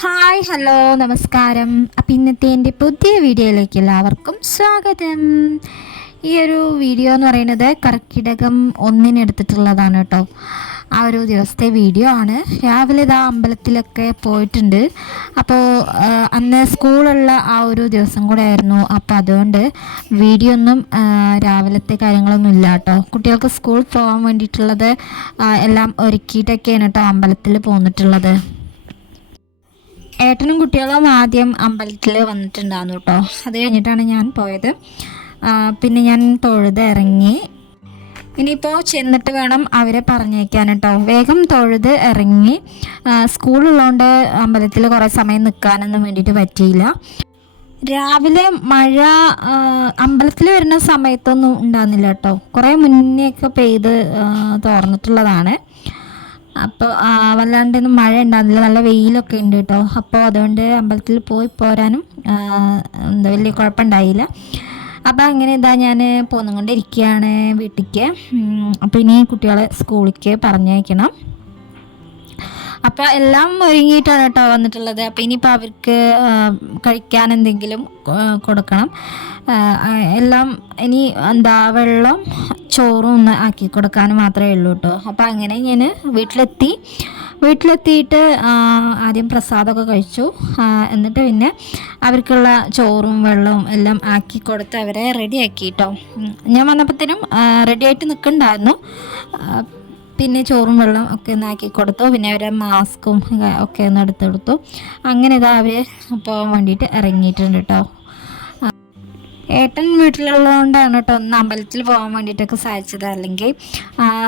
Hi hello നമസ്കാരം. അപ്പം ഇന്നത്തെ എന്റെ പുതിയ വീഡിയോയിലേക്ക് എല്ലാവർക്കും സ്വാഗതം. ഈ ഒരു വീഡിയോ എന്ന് പറയുന്നത് കർക്കിടകം ഒന്നിനെടുത്തിട്ടുള്ളതാണ് കേട്ടോ. ആ ഒരു ദിവസത്തെ വീഡിയോ ആണ്. രാവിലെ ഇതാ അമ്പലത്തിലൊക്കെ പോയിട്ടുണ്ട്. അപ്പോൾ അന്ന് സ്കൂളുള്ള ആ ഒരു ദിവസം കൂടെ ആയിരുന്നു. അപ്പോൾ അതുകൊണ്ട് വീഡിയോ ഒന്നും രാവിലത്തെ കാര്യങ്ങളൊന്നും ഇല്ല കേട്ടോ. കുട്ടികൾക്ക് സ്കൂൾ പോകാൻ വേണ്ടിയിട്ടുള്ളത് എല്ലാം ഒരുക്കിയിട്ടൊക്കെയാണ് കേട്ടോ അമ്പലത്തിൽ പോന്നിട്ടുള്ളത്. ഏട്ടനും കുട്ടികളും ആദ്യം അമ്പലത്തിൽ വന്നിട്ടുണ്ടായിരുന്നു കേട്ടോ. അത് കഴിഞ്ഞിട്ടാണ് ഞാൻ പോയത്. പിന്നെ ഞാൻ തൊഴുത് ഇറങ്ങി. ഇനിയിപ്പോൾ ചെന്നിട്ട് വേണം അവരെ പറഞ്ഞേക്കാൻ കേട്ടോ. വേഗം തൊഴുത് ഇറങ്ങി. സ്കൂളുള്ളതുകൊണ്ട് അമ്പലത്തിൽ കുറേ സമയം നിൽക്കാനൊന്നും വേണ്ടിയിട്ട് പറ്റിയില്ല. രാവിലെ മഴ അമ്പലത്തിൽ വരുന്ന സമയത്തൊന്നും ഉണ്ടാകുന്നില്ല കേട്ടോ. കുറേ മുന്നേ ഒക്കെ പെയ്ത് തുറന്നിട്ടുള്ളതാണ് അപ്പോൾ വല്ലാണ്ടൊന്നും മഴ ഉണ്ടാകുന്നില്ല നല്ല വെയിലൊക്കെ ഉണ്ട് കേട്ടോ. അപ്പോൾ അതുകൊണ്ട് അമ്പലത്തിൽ പോയി പോരാനും എന്താ വലിയ കുഴപ്പമുണ്ടായില്ല. അപ്പോൾ അങ്ങനെ ഇതാ ഞാൻ പോന്നുകൊണ്ടിരിക്കുകയാണ് വീട്ടിലേക്ക്. അപ്പോൾ ഇനി കുട്ടികളെ സ്കൂളിലേക്ക് പറഞ്ഞയക്കണം. അപ്പോൾ എല്ലാം ഒരുങ്ങിയിട്ടാണ് കേട്ടോ വന്നിട്ടുള്ളത്. അപ്പോൾ ഇനിയിപ്പോൾ അവർക്ക് കഴിക്കാൻ എന്തെങ്കിലും കൊടുക്കണം. എല്ലാം ഇനി എന്താ വെള്ളം ചോറും ഒന്ന് ആക്കി കൊടുക്കാൻ മാത്രമേ ഉള്ളൂ കേട്ടോ. അപ്പോൾ അങ്ങനെ ഞാൻ വീട്ടിലെത്തി. വീട്ടിലെത്തിയിട്ട് ആദ്യം പ്രസാദമൊക്കെ കഴിച്ചു. എന്നിട്ട് പിന്നെ അവർക്കുള്ള ചോറും വെള്ളവും എല്ലാം ആക്കി കൊടുത്ത് അവരെ റെഡിയാക്കി കേട്ടോ. ഞാൻ വന്നപ്പോഴത്തേനും റെഡിയായിട്ട് നിൽക്കണ്ടായിരുന്നു പിന്നെ ചോറും വെള്ളം ഒക്കെ ഒന്ന് ആക്കി കൊടുത്തു. പിന്നെ അവരെ മാസ്കും ഒക്കെ ഒന്ന് എടുത്തെടുത്തു അങ്ങനെ ഇതാ അവർ പോകാൻ വേണ്ടിയിട്ട് ഇറങ്ങിയിട്ടുണ്ട് കേട്ടോ ഏട്ടൻ വീട്ടിലുള്ളതുകൊണ്ടാണ് കേട്ടോ ഒന്ന് അമ്പലത്തിൽ പോകാൻ വേണ്ടിയിട്ടൊക്കെ സാധിച്ചത്. അല്ലെങ്കിൽ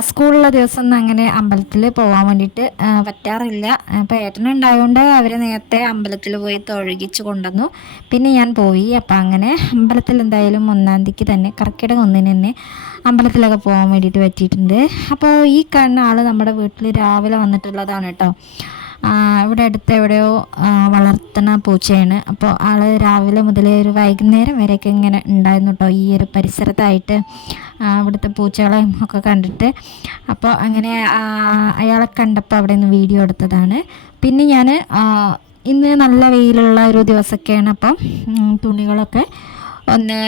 സ്കൂളുള്ള ദിവസം ഒന്നും അങ്ങനെ അമ്പലത്തിൽ പോകാൻ വേണ്ടിയിട്ട് പറ്റാറില്ല. അപ്പോൾ ഏട്ടനുണ്ടായതുകൊണ്ട് അവർ നേരത്തെ അമ്പലത്തിൽ പോയി തൊഴുകിച്ച് കൊണ്ടുവന്നു. പിന്നെ ഞാൻ പോയി. അപ്പോൾ അങ്ങനെ അമ്പലത്തിൽ എന്തായാലും ഒന്നാം തീയതിക്ക് തന്നെ കർക്കിടക ഒന്നിന് തന്നെ അമ്പലത്തിലൊക്കെ പോകാൻ വേണ്ടിയിട്ട് പറ്റിയിട്ടുണ്ട്. അപ്പോൾ ഈ കാണുന്ന ആൾ നമ്മുടെ വീട്ടിൽ രാവിലെ വന്നിട്ടുള്ളതാണ് കേട്ടോ. ഇവിടെ അടുത്ത് എവിടെയോ വളർത്തുന്ന പൂച്ചയാണ്. അപ്പോൾ ആൾ രാവിലെ മുതൽ ഒരു വൈകുന്നേരം വരെയൊക്കെ ഇങ്ങനെ ഉണ്ടായിരുന്നു കേട്ടോ. ഈ ഒരു പരിസരത്തായിട്ട് ഇവിടുത്തെ പൂച്ചകളെയും ഒക്കെ കണ്ടിട്ട്. അപ്പോൾ അങ്ങനെ അയാളെ കണ്ടപ്പോൾ അവിടെ നിന്ന് വീഡിയോ എടുത്തതാണ്. പിന്നെ ഞാൻ ഇന്ന് നല്ല വെയിലുള്ള ഒരു ദിവസമൊക്കെയാണ് അപ്പം തുണികളൊക്കെ ഒന്ന്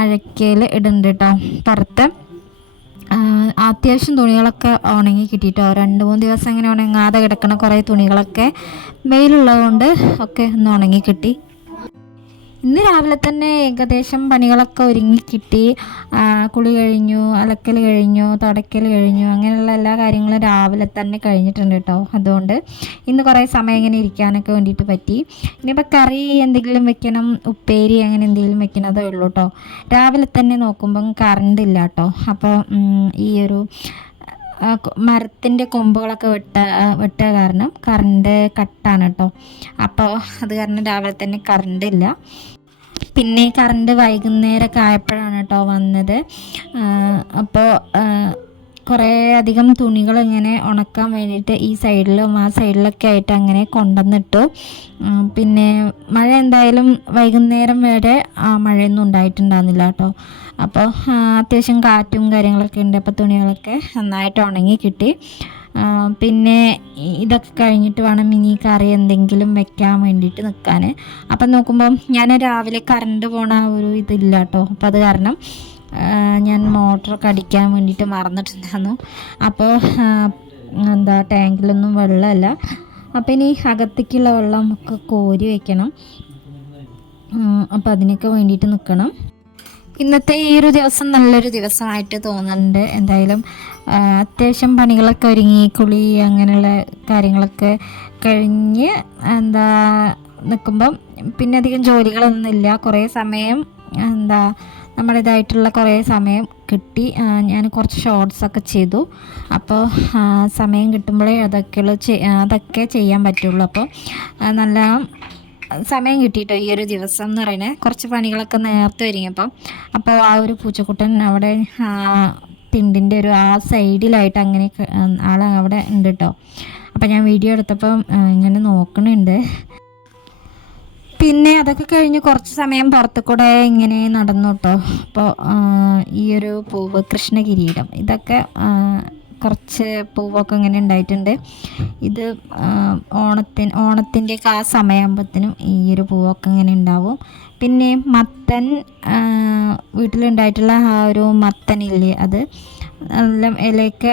അഴക്കയിൽ ഇടുന്നുണ്ട് കേട്ടോ പുറത്ത് അത്യാവശ്യം തുണികളൊക്കെ ഉണങ്ങി കിട്ടിയിട്ടോ രണ്ട് മൂന്ന് ദിവസം അങ്ങനെ ഉണങ്ങാതെ കിടക്കണ കുറേ തുണികളൊക്കെ വെയിലുള്ളതുകൊണ്ട് ഒക്കെ ഒന്ന് ഉണങ്ങി കിട്ടി. ഇന്ന് രാവിലെ തന്നെ ഏകദേശം പണികളൊക്കെ ഒരുങ്ങി കിട്ടി. കുളി കഴിഞ്ഞു അലക്കൽ കഴിഞ്ഞു തുടയ്ക്കൽ കഴിഞ്ഞു അങ്ങനെയുള്ള എല്ലാ കാര്യങ്ങളും രാവിലെ തന്നെ കഴിഞ്ഞിട്ടുണ്ട് കേട്ടോ. അതുകൊണ്ട് ഇന്ന് കുറേ സമയം ഇങ്ങനെ ഇരിക്കാനൊക്കെ വേണ്ടിയിട്ട് പറ്റി. ഇനിയിപ്പോൾ കറി എന്തെങ്കിലും വെക്കണം ഉപ്പേരി അങ്ങനെ എന്തെങ്കിലും വെക്കണതേ ഉള്ളൂ കേട്ടോ. രാവിലെ തന്നെ നോക്കുമ്പം കറണ്ട് ഇല്ല കേട്ടോ. അപ്പോൾ ഈ ഒരു മരത്തിന്റെ കൊമ്പുകളൊക്കെ വെട്ട വെട്ട കാരണം കറണ്ട് കട്ടാണ് കേട്ടോ അപ്പോൾ അത് കാരണം രാവിലെ തന്നെ കറണ്ട് ഇല്ല. പിന്നെ കറണ്ട് വൈകുന്നേരമൊക്കെ ആയപ്പോഴാണ് കേട്ടോ വന്നത്. അപ്പോൾ കുറേ അധികം തുണികൾ ഇങ്ങനെ ഉണക്കാൻ വേണ്ടിയിട്ട് ഈ സൈഡിലും ആ സൈഡിലൊക്കെ ആയിട്ട് അങ്ങനെ കൊണ്ടുവന്നിട്ടു. പിന്നെ മഴ എന്തായാലും വൈകുന്നേരം വരെ ആ, മഴയൊന്നും ഉണ്ടായിട്ടുണ്ടായിരുന്നില്ല കേട്ടോ. അപ്പോൾ അത്യാവശ്യം കാറ്റും കാര്യങ്ങളൊക്കെ ഉണ്ട്. അപ്പോൾ തുണികളൊക്കെ നന്നായിട്ട് ഉണങ്ങി കിട്ടി. പിന്നെ ഇതൊക്കെ കഴിഞ്ഞിട്ട് വേണം ഇനി കറി എന്തെങ്കിലും വെക്കാൻ വേണ്ടിയിട്ട് നിൽക്കാൻ. അപ്പം നോക്കുമ്പം ഞാൻ രാവിലെ കറണ്ട് പോണ ഒരു ഇതില്ല കേട്ടോ. അപ്പോൾ അത് കാരണം ഞാൻ മോട്ടറൊക്കെ അടിക്കാൻ വേണ്ടിയിട്ട് മറന്നിട്ടുണ്ടായിരുന്നു. അപ്പോൾ എന്താ ടാങ്കിലൊന്നും വെള്ളമല്ല. അപ്പോൾ ഇനി അകത്തേക്കുള്ള വെള്ളം ഒക്കെ കോരി വയ്ക്കണം അപ്പോൾ അതിനൊക്കെ വേണ്ടിയിട്ട് നിൽക്കണം ഇന്നത്തെ ഈ ഒരു ദിവസം നല്ലൊരു ദിവസമായിട്ട് തോന്നുന്നുണ്ട്. എന്തായാലും അത്യാവശ്യം പണികളൊക്കെ ഒരുങ്ങി കുളി അങ്ങനെയുള്ള കാര്യങ്ങളൊക്കെ കഴിഞ്ഞ് എന്താ നിൽക്കുമ്പം പിന്നെ അധികം ജോലികളൊന്നുമില്ല. കുറേ സമയം എന്താ നമ്മുടേതായിട്ടുള്ള കുറേ സമയം കിട്ടി. ഞാൻ കുറച്ച് ഷോർട്സ് ഒക്കെ ചെയ്തു. അപ്പോൾ സമയം കിട്ടുമ്പോഴേ അതൊക്കെയുള്ള അതൊക്കെ ചെയ്യാൻ പറ്റുള്ളൂ. അപ്പോൾ നല്ല സമയം കിട്ടിയിട്ടോ ഈ ഒരു ദിവസം എന്ന് പറയുന്നത്. കുറച്ച് പണികളൊക്കെ നേരത്തെ ഒരുങ്ങിയപ്പം അപ്പോൾ ആ ഒരു പൂച്ചക്കുട്ടൻ അവിടെ തിണ്ടിന്റെ ഒരു ആ സൈഡിലായിട്ട് അങ്ങനെ ആൾ അവിടെ ഉണ്ട് കേട്ടോ അപ്പോൾ ഞാൻ വീഡിയോ എടുത്തപ്പം ഇങ്ങനെ നോക്കണുണ്ട് പിന്നെ അതൊക്കെ കഴിഞ്ഞ് കുറച്ച് സമയം പുറത്തു കൂടെ ഇങ്ങനെ നടന്നു കേട്ടോ അപ്പോൾ ഈ ഒരു പൂവ് കൃഷ്ണകിരീടം ഇതൊക്കെ കുറച്ച് പൂവൊക്കെ ഇങ്ങനെ ഉണ്ടായിട്ടുണ്ട്. ഇത് ഓണത്തിന് ഓണത്തിന്റെയൊക്കെ ആ സമയമാകുമ്പോഴത്തേനും ഈ ഒരു പൂവൊക്കെ ഇങ്ങനെ ഉണ്ടാവും. പിന്നെ മത്തൻ വീട്ടിലുണ്ടായിട്ടുള്ള ആ ഒരു മത്തനില്ലേ അത്? നല്ല ഇലയൊക്കെ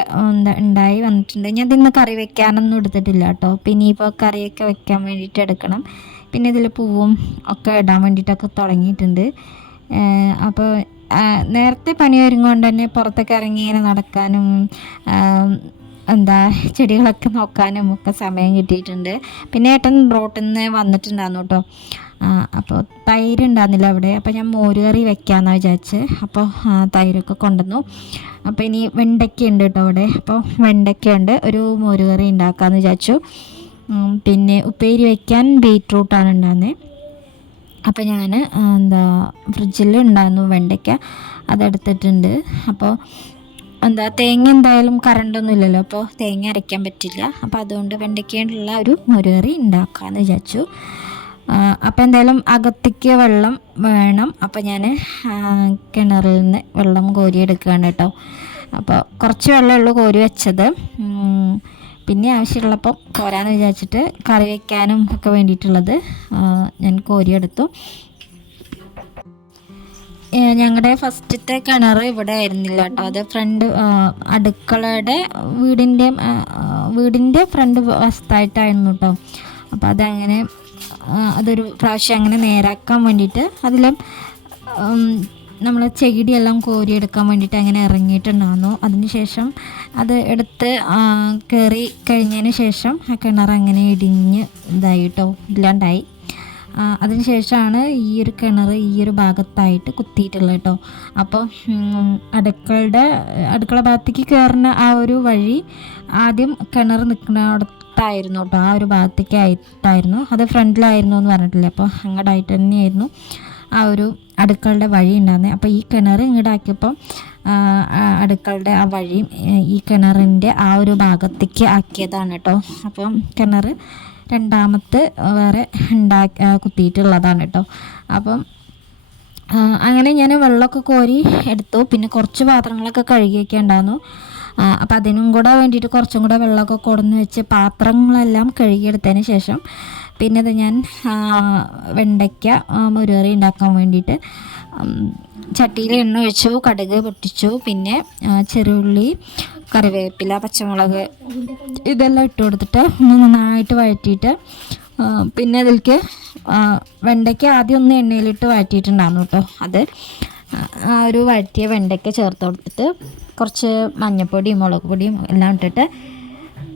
ഉണ്ടായി വന്നിട്ടുണ്ട്. ഞാൻ ഇതിന്ന് കറി വെക്കാനൊന്നും എടുത്തിട്ടില്ല കേട്ടോ പിന്നെ ഇപ്പോൾ കറിയൊക്കെ വെക്കാൻ വേണ്ടിയിട്ട് എടുക്കണം. പിന്നെ ഇതിൽ പൂവും ഒക്കെ ഇടാൻ വേണ്ടിയിട്ടൊക്കെ തുടങ്ങിയിട്ടുണ്ട്. അപ്പോൾ നേരത്തെ പണി ഒരുങ്ങുകൊണ്ട് തന്നെ പുറത്തൊക്കെ ഇറങ്ങി ഇങ്ങനെ നടക്കാനും എന്താ ചെടികളൊക്കെ നോക്കാനും ഒക്കെ സമയം കിട്ടിയിട്ടുണ്ട്. പിന്നെ ഏട്ടൻ റോട്ടിൽ നിന്ന് വന്നിട്ടുണ്ടായിരുന്നു കേട്ടോ. അപ്പോൾ തൈര് ഉണ്ടായിരുന്നില്ല അവിടെ. അപ്പോൾ ഞാൻ മോര് കറി വെക്കാമെന്നാണ് വിചാരിച്ച് അപ്പോൾ തൈരൊക്കെ കൊണ്ടുവന്നു. അപ്പോൾ ഇനി വെണ്ടയ്ക്ക ഉണ്ട് കേട്ടോ അവിടെ. അപ്പോൾ വെണ്ടയ്ക്ക ഉണ്ട്. ഒരു മോരുകറി ഉണ്ടാക്കാമെന്ന് വിചാരിച്ചു. പിന്നെ ഉപ്പേരി വയ്ക്കാൻ ബീറ്റ്റൂട്ടാണ് ഉണ്ടാകുന്നത് അപ്പോൾ ഞാൻ എന്താ ഫ്രിഡ്ജിൽ ഉണ്ടായിരുന്നു വെണ്ടയ്ക്ക. അതെടുത്തിട്ടുണ്ട്. അപ്പോൾ എന്താ തേങ്ങ എന്തായാലും കറണ്ടൊന്നും ഇല്ലല്ലോ. അപ്പോൾ തേങ്ങ അരയ്ക്കാൻ പറ്റില്ല. അപ്പോൾ അതുകൊണ്ട് വെണ്ടയ്ക്കയുള്ള ഒരു മുരുകറി ഉണ്ടാക്കാമെന്ന് വിചാരിച്ചു. അപ്പോൾ എന്തായാലും അകത്തേക്ക് വെള്ളം വേണം. അപ്പോൾ ഞാൻ കിണറിൽ നിന്ന് വെള്ളം കോരി എടുക്കുകയാണ് കേട്ടോ. അപ്പോൾ കുറച്ച് വെള്ളമേ ഉള്ളൂ കോരി വെച്ചത്. പിന്നെ ആവശ്യമുള്ളപ്പം കോരാന്ന് വിചാരിച്ചിട്ട് കറി വയ്ക്കാനും ഒക്കെ വേണ്ടിയിട്ടുള്ളത് ഞാൻ കോരിയെടുത്തു. ഞങ്ങളുടെ ഫസ്റ്റത്തെ കിണർ ഇവിടെ ആയിരുന്നില്ല കേട്ടോ. അത് ഫ്രണ്ട് അടുക്കളയുടെ വീടിന്റെ വീടിന്റെ ഫ്രണ്ട് വശത്തായിട്ടായിരുന്നു കേട്ടോ. അപ്പോൾ അതങ്ങനെ അതൊരു പ്രാവശ്യം അങ്ങനെ നേരാക്കാൻ വേണ്ടിയിട്ട് അതിലും നമ്മൾ ചെകിടിയെല്ലാം കോരിയെടുക്കാൻ വേണ്ടിയിട്ട് അങ്ങനെ ഇറങ്ങിയിട്ടുണ്ടായിരുന്നു. അതിനുശേഷം അത് എടുത്ത് കയറി കഴിഞ്ഞതിന് ശേഷം ആ കിണർ അങ്ങനെ ഇടിഞ്ഞ് ഇതായി കേട്ടോ ഇല്ലാണ്ടായി അതിനുശേഷമാണ് ഈ ഒരു കിണർ ഈ ഒരു ഭാഗത്തായിട്ട് കുത്തിയിട്ടുള്ളത് കേട്ടോ. അപ്പോൾ അടുക്കളയുടെ അടുക്കള ഭാഗത്തേക്ക് കയറുന്ന ആ ഒരു വഴി ആദ്യം കിണർ നിൽക്കുന്നിടത്തായിരുന്നു കേട്ടോ. ആ ഒരു ഭാഗത്തേക്ക് ആയിട്ടായിരുന്നു. അത് ഫ്രണ്ടിലായിരുന്നു എന്ന് പറഞ്ഞിട്ടില്ലേ? അപ്പോൾ അങ്ങോട്ടായിട്ട് തന്നെയായിരുന്നു. ആ ഒരു അടുക്കളുടെ വഴി ഉണ്ടായിരുന്നത് അപ്പോൾ ഈ കിണർ ഇങ്ങോട്ടാക്കിയപ്പോൾ അടുക്കളുടെ ആ വഴി ഈ കിണറിന്റെ ആ ഒരു ഭാഗത്തേക്ക് ആക്കിയതാണ് കേട്ടോ അപ്പം കിണർ രണ്ടാമത്തെ വേറെ ഉണ്ടാക്കി കുത്തിയിട്ടുള്ളതാണ് കേട്ടോ അപ്പം അങ്ങനെ ഞാൻ വെള്ളമൊക്കെ കോരി എടുത്തു. പിന്നെ കുറച്ച് പാത്രങ്ങളൊക്കെ കഴുകിയൊക്കെ ഉണ്ടായിരുന്നു. അപ്പം അതിനും കൂടെ വേണ്ടിയിട്ട് കുറച്ചും കൂടെ വെള്ളമൊക്കെ കൊടുന്ന് വെച്ച് പാത്രങ്ങളെല്ലാം കഴുകിയെടുത്തതിന് ശേഷം പിന്നെ അത് ഞാൻ വെണ്ടയ്ക്ക മുരുകറി ഉണ്ടാക്കാൻ വേണ്ടിയിട്ട് ചട്ടിയിൽ എണ്ണ ഒഴിച്ചു കടുക് പൊട്ടിച്ചു പിന്നെ ചെറുള്ളി കറിവേപ്പില പച്ചമുളക് ഇതെല്ലാം ഇട്ട് കൊടുത്തിട്ട് നന്നായിട്ട് വഴറ്റിയിട്ട് പിന്നെ അതിലേക്ക് വെണ്ടയ്ക്ക ആദ്യം ഒന്ന് എണ്ണയിലിട്ട് വഴറ്റിയിട്ടുണ്ടായിരുന്നു കേട്ടോ. അത് ഒരു വഴറ്റിയ വെണ്ടയ്ക്ക ചേർത്ത് കൊടുത്തിട്ട് കുറച്ച് മഞ്ഞൾപ്പൊടിയും മുളക് പൊടിയും എല്ലാം ഇട്ടിട്ട്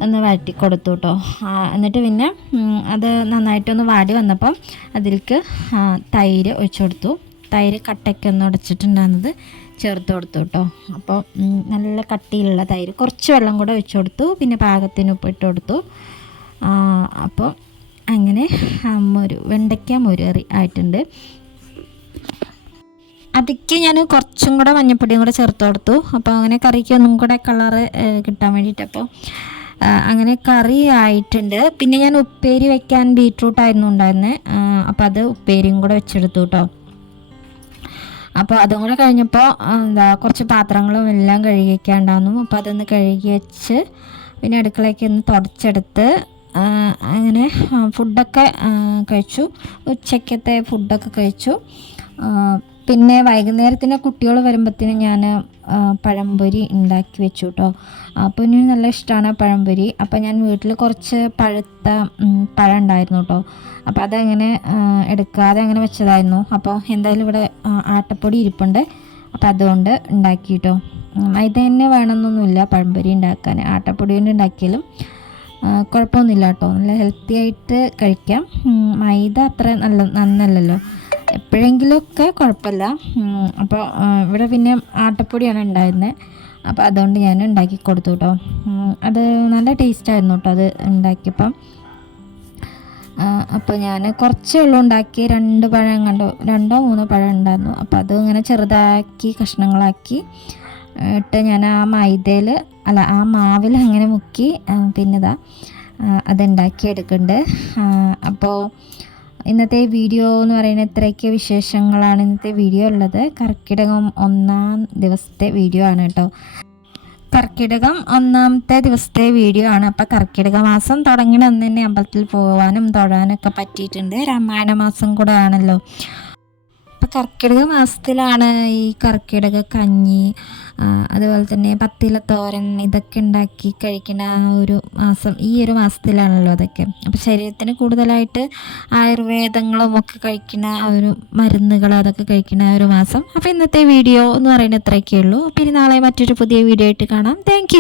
ഒന്ന് വഴറ്റി കൊടുത്തു കേട്ടോ എന്നിട്ട് പിന്നെ അത് നന്നായിട്ടൊന്ന് വാടി വന്നപ്പം അതിലേക്ക് തൈര് ഒഴിച്ചു കൊടുത്തു. തൈര് കട്ടയ്ക്ക് ഒന്ന് ഉടച്ചിട്ടുണ്ടായിരുന്നത് ചേർത്ത് കൊടുത്തു കേട്ടോ അപ്പോൾ നല്ല കട്ടിയിലുള്ള തൈര് കുറച്ച് വെള്ളം കൂടെ ഒഴിച്ചു കൊടുത്തു. പിന്നെ പാകത്തിന് ഉപ്പ് ഇട്ട് കൊടുത്തു. അപ്പോൾ അങ്ങനെ മൊരു വെണ്ടയ്ക്ക മൊരുകറി ആയിട്ടുണ്ട്. അതിക്ക് ഞാൻ കുറച്ചും കൂടെ മഞ്ഞപ്പൊടിയും കൂടെ ചേർത്ത് കൊടുത്തു. അപ്പോൾ അങ്ങനെ കറിക്ക് ഒന്നും കൂടെ കളറ് കിട്ടാൻ വേണ്ടിയിട്ട്. അപ്പോൾ അങ്ങനെ കറി ആയിട്ടുണ്ട്. പിന്നെ ഞാൻ ഉപ്പേരി വെക്കാൻ ബീട്രൂട്ട് ആയിരുന്നു ഉണ്ടായിരുന്നത് അപ്പോൾ അത് ഉപ്പേരിയും കൂടെ വെച്ചെടുത്തു കേട്ടോ അപ്പോൾ അതും കൂടെ കഴിഞ്ഞപ്പോൾ എന്താ കുറച്ച് പാത്രങ്ങളും എല്ലാം കഴുകി വയ്ക്കാണ്ടായിരുന്നു അപ്പോൾ അതൊന്ന് കഴുകി വെച്ച് പിന്നെ അടുക്കളയ്ക്ക് ഒന്ന് തുടച്ചെടുത്ത് അങ്ങനെ ഫുഡൊക്കെ കഴിച്ചു. ഉച്ചക്കത്തെ ഫുഡൊക്കെ കഴിച്ചു. പിന്നെ വൈകുന്നേരത്തിന് കുട്ടികൾ വരുമ്പോഴത്തേന് ഞാൻ പഴംപൊരി ഉണ്ടാക്കി വെച്ചു കേട്ടോ അപ്പോൾ ഇനി നല്ല ഇഷ്ടമാണ് പഴംപൊരി. അപ്പോൾ ഞാൻ വീട്ടിൽ കുറച്ച് പഴുത്ത പഴം ഉണ്ടായിരുന്നു കേട്ടോ അപ്പോൾ അതങ്ങനെ എടുക്കാതെ അങ്ങനെ വെച്ചതായിരുന്നു. അപ്പോൾ എന്തായാലും ഇവിടെ ആട്ടപ്പൊടി ഇരിപ്പുണ്ട്. അപ്പോൾ അതുകൊണ്ട് ഉണ്ടാക്കി കേട്ടോ ഇത് തന്നെ വേണമെന്നൊന്നുമില്ല പഴംപൊരി ഉണ്ടാക്കാൻ. ആട്ടപ്പൊടി കൊണ്ട് ഉണ്ടാക്കിയാലും കുഴപ്പമൊന്നുമില്ല കേട്ടോ നല്ല ഹെൽത്തി ആയിട്ട് കഴിക്കാം. മൈദ അത്ര നല്ല നന്നല്ലല്ലോ. എപ്പോഴെങ്കിലുമൊക്കെ കുഴപ്പമില്ല. അപ്പോൾ ഇവിടെ പിന്നെ ആട്ടപ്പൊടിയാണ് ഉണ്ടായിരുന്നത് അപ്പോൾ അതുകൊണ്ട് ഞാൻ ഉണ്ടാക്കി കൊടുത്തു കേട്ടോ. അത് നല്ല ടേസ്റ്റായിരുന്നു കേട്ടോ അത് ഉണ്ടാക്കിയപ്പം. അപ്പോൾ ഞാൻ കുറച്ചേ വെള്ളം ഉണ്ടാക്കി രണ്ട് പഴം കണ്ടോ? രണ്ടോ മൂന്നോ പഴം ഉണ്ടായിരുന്നു. അപ്പോൾ അത് ഇങ്ങനെ ചെറുതാക്കി കഷ്ണങ്ങളാക്കി ഇട്ട് ഞാൻ ആ മൈദയിൽ അല്ല ആ മാവിൽ അങ്ങനെ മുക്കി പിന്നെ ഇതാ അതുണ്ടാക്കി എടുക്കുന്നുണ്ട് അപ്പോൾ ഇന്നത്തെ വീഡിയോ എന്ന് പറയുന്ന ഇത്രയൊക്കെ വിശേഷങ്ങളാണ് ഇന്നത്തെ വീഡിയോ ഉള്ളത്. കർക്കിടകം ഒന്നാം ദിവസത്തെ വീഡിയോ ആണ് കേട്ടോ. കർക്കിടകം ഒന്നാമത്തെ ദിവസത്തെ വീഡിയോ ആണ്. അപ്പോൾ കർക്കിടക മാസം തുടങ്ങണ തന്നെ അമ്പലത്തിൽ പോകാനും തൊഴാനൊക്കെ പറ്റിയിട്ടുണ്ട്. രാമായണ മാസം കൂടെ ആണല്ലോ. അപ്പോൾ കർക്കിടക മാസത്തിലാണ് ഈ കർക്കിടക കഞ്ഞി അതുപോലെ തന്നെ പത്തില തോരൻ ഇതൊക്കെ ഉണ്ടാക്കി കഴിക്കുന്ന ആ ഒരു മാസം ഈ ഒരു മാസത്തിലാണല്ലോ അതൊക്കെ. അപ്പോൾ ശരീരത്തിന് കൂടുതലായിട്ട് ആയുർവേദങ്ങളും ഒക്കെ കഴിക്കുന്ന ആ ഒരു മരുന്നുകൾ അതൊക്കെ കഴിക്കുന്ന ആ ഒരു മാസം. അപ്പോൾ ഇന്നത്തെ വീഡിയോ എന്ന് പറയുന്നത് ഇത്രയൊക്കെ ഉള്ളൂ. അപ്പോൾ ഇനി നാളെ മറ്റൊരു പുതിയ വീഡിയോ ആയിട്ട് കാണാം. താങ്ക്